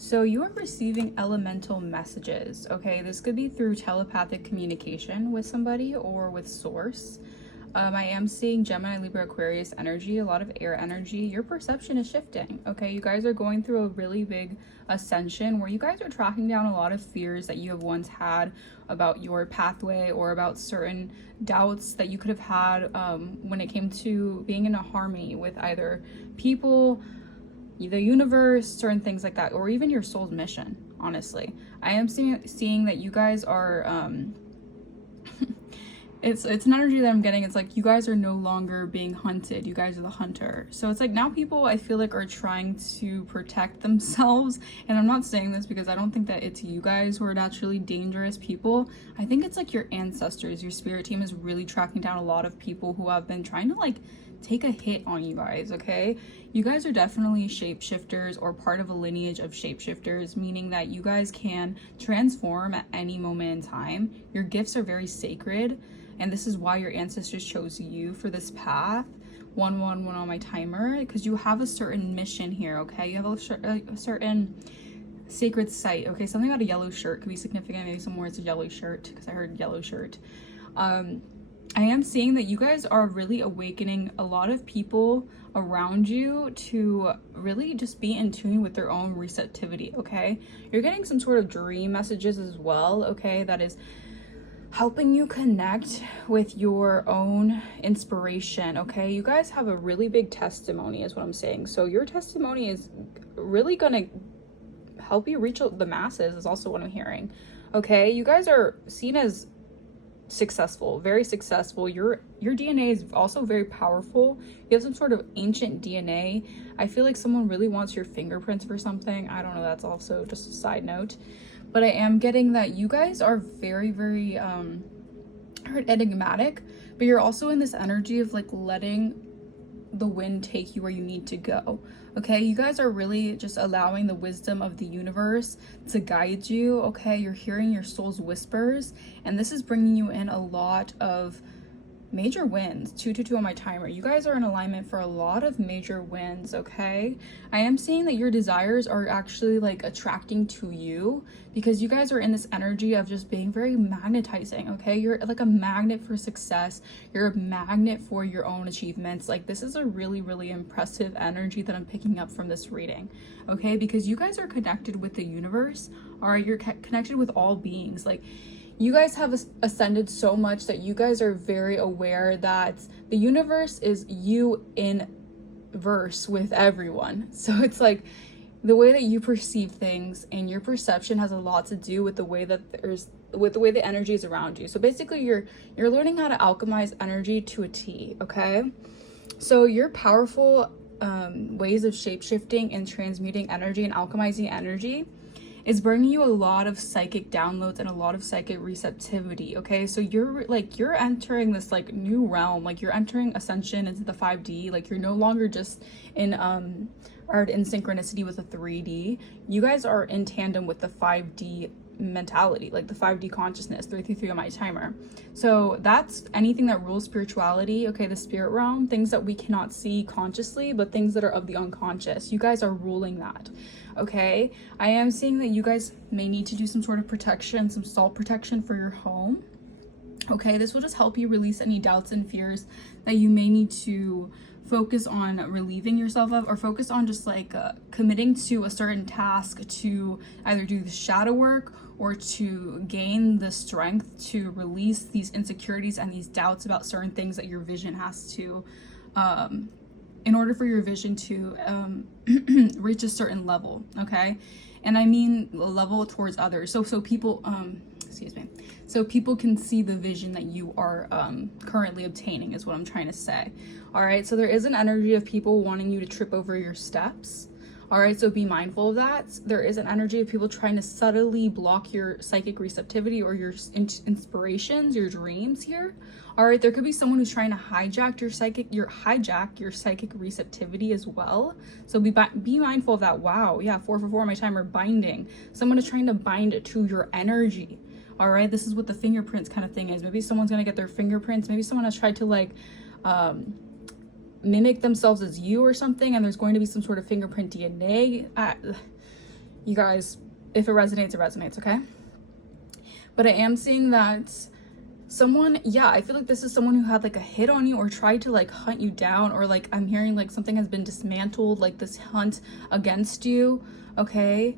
So you are receiving elemental messages, okay? This could be through telepathic communication with somebody or with source. I am seeing Gemini, Libra, Aquarius energy, a lot of air energy. Your perception is shifting, okay? You guys are going through a really big ascension where you guys are tracking down a lot of fears that you have once had about your pathway or about certain doubts that you could have had when it came to being in a harmony with either people, the universe, certain things like that, or even your soul's mission. Honestly, I am seeing that you guys are it's an energy that I'm getting. It's like you guys are no longer being hunted, you guys are the hunter. So it's like now people, I feel like, are trying to protect themselves, and I'm not saying this because I don't think that it's you guys who are naturally dangerous people. I think it's like your ancestors, your spirit team is really tracking down a lot of people who have been trying to like take a hit on you guys, okay? You guys are definitely shapeshifters or part of a lineage of shapeshifters, meaning that you guys can transform at any moment in time. Your gifts are very sacred, and this is why your ancestors chose you for this path. 111 on my timer, because you have a certain mission here, okay? You have a certain sacred site, okay? Something about a yellow shirt could be significant. Maybe somewhere it's a yellow shirt, because I heard yellow shirt. I am seeing that you guys are really awakening a lot of people around you to really just be in tune with their own receptivity, okay? You're getting some sort of dream messages as well, okay? That is helping you connect with your own inspiration, okay? You guys have a really big testimony is what I'm saying. So your testimony is really gonna help you reach the masses is also what I'm hearing, okay? You guys are seen as successful, very successful. Your DNA is also very powerful. You have some sort of ancient DNA. I feel like someone really wants your fingerprints for something. I don't know, that's also just a side note. But I am getting that you guys are very, very enigmatic, but you're also in this energy of like letting the wind take you where you need to go, okay? You guys are really just allowing the wisdom of the universe to guide you, okay? You're hearing your soul's whispers, and this is bringing you in a lot of major wins. 222 on my timer. You guys are in alignment for a lot of major wins, okay? I am seeing that your desires are actually like attracting to you because you guys are in this energy of just being very magnetizing, okay? You're like a magnet for success. You're a magnet for your own achievements. Like this is a really, really impressive energy that I'm picking up from this reading, okay? Because you guys are connected with the universe, all right? You're connected with all beings. Like you guys have ascended so much that you guys are very aware that the universe is you in verse with everyone. So it's like the way that you perceive things and your perception has a lot to do with the way that the energy is around you. So basically you're learning how to alchemize energy to a T, okay? So your powerful ways of shapeshifting and transmuting energy and alchemizing energy is bringing you a lot of psychic downloads and a lot of psychic receptivity, okay? So you're entering this like new realm, like you're entering ascension into the 5D, like you're no longer just in synchronicity with the 3D. You guys are in tandem with the 5D mentality, like the 5D consciousness, 333 on my timer. So that's anything that rules spirituality, okay? The spirit realm, things that we cannot see consciously, but things that are of the unconscious. You guys are ruling that, okay? I am seeing that you guys may need to do some sort of protection, some salt protection for your home, okay? This will just help you release any doubts and fears that you may need to focus on relieving yourself of, or focus on just like committing to a certain task to either do the shadow work or to gain the strength to release these insecurities and these doubts about certain things that your vision has to in order for your vision to reach a certain level, okay? And I mean a level towards others, so people excuse me, so people can see the vision that you are currently obtaining is what I'm trying to say. All right, so there is an energy of people wanting you to trip over your steps. All right, so be mindful of that. There is an energy of people trying to subtly block your psychic receptivity or your inspirations, your dreams here. All right, there could be someone who's trying to hijack your psychic receptivity as well. So be mindful of that. Wow, yeah, 444 on my timer, binding. Someone is trying to bind it to your energy. All right, this is what the fingerprints kind of thing is. Maybe someone's gonna get their fingerprints. Maybe someone has tried to like mimic themselves as you or something, and there's going to be some sort of fingerprint DNA. You guys, if it resonates, okay? But I am seeing that someone, yeah, I feel like this is someone who had like a hit on you or tried to like hunt you down, or like I'm hearing like something has been dismantled, like this hunt against you, okay?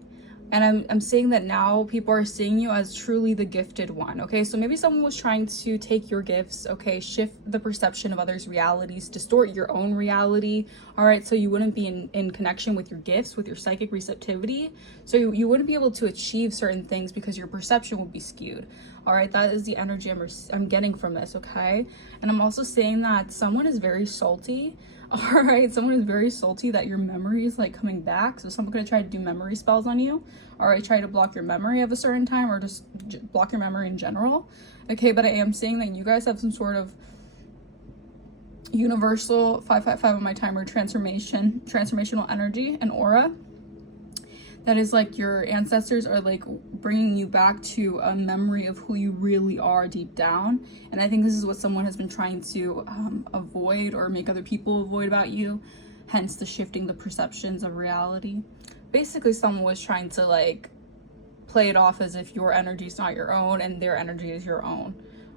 And I'm saying that now people are seeing you as truly the gifted one, okay? So maybe someone was trying to take your gifts, okay, shift the perception of others' realities, distort your own reality, all right? So you wouldn't be in connection with your gifts, with your psychic receptivity. So you wouldn't be able to achieve certain things because your perception would be skewed, all right? That is the energy I'm getting from this, okay? And I'm also saying that someone is very salty. All right, someone is very salty that your memory is like coming back. So someone could try to do memory spells on you, all right, try to block your memory of a certain time, or just block your memory in general. Okay, but I am saying that you guys have some sort of universal 555 on my timer transformational energy and aura. That is like your ancestors are like bringing you back to a memory of who you really are deep down. And I think this is what someone has been trying to avoid, or make other people avoid about you, hence the shifting the perceptions of reality. Basically, someone was trying to like play it off as if your energy is not your own and their energy is your own,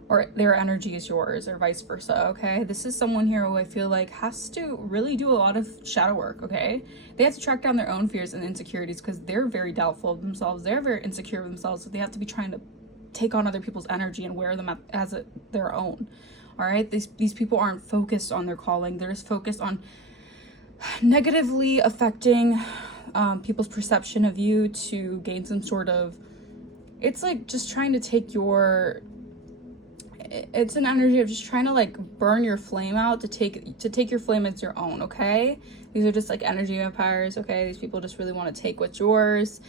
or their energy is yours, or vice versa, okay? This is someone here who I feel like has to really do a lot of shadow work, okay? They have to track down their own fears and insecurities because they're very doubtful of themselves. They're very insecure of themselves, so they have to be trying to take on other people's energy and wear them as their own, all right? These people aren't focused on their calling. They're just focused on negatively affecting people's perception of you to gain some sort of, it's like just trying to take your, it's an energy of just trying to like burn your flame out to take your flame as your own, okay? These are just like energy vampires, okay? These people just really want to take what's yours,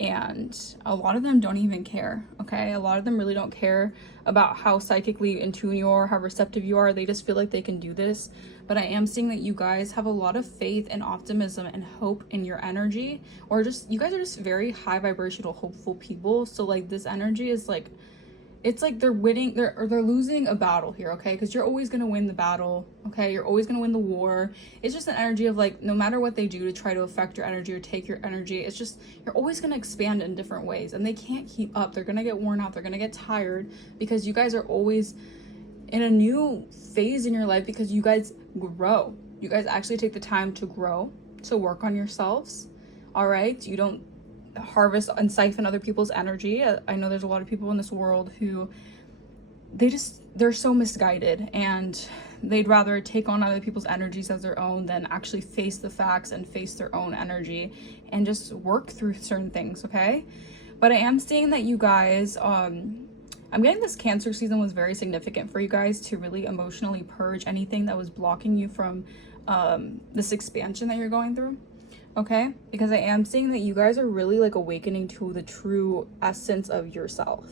and a lot of them don't even care, okay? A lot of them really don't care about how psychically in tune you are, how receptive you are. They just feel like they can do this. But I am seeing that you guys have a lot of faith and optimism and hope in your energy, or just you guys are just very high vibrational, hopeful people. So like this energy is like, it's like they're winning, they're losing a battle here, okay? Because you're always gonna win the battle, okay? You're always gonna win the war. It's just an energy of like, no matter what they do to try to affect your energy or take your energy, it's just, you're always gonna expand in different ways, and they can't keep up. They're gonna get worn out. They're gonna get tired because you guys are always in a new phase in your life because you guys grow. You guys actually take the time to grow, to work on yourselves, all right? You don't harvest and siphon other people's energy. I know there's a lot of people in this world who they're so misguided, and they'd rather take on other people's energies as their own than actually face the facts and face their own energy and just work through certain things, okay? But I am seeing that you guys, I'm getting this Cancer season was very significant for you guys to really emotionally purge anything that was blocking you from this expansion that you're going through. Okay, because I am seeing that you guys are really like awakening to the true essence of yourself.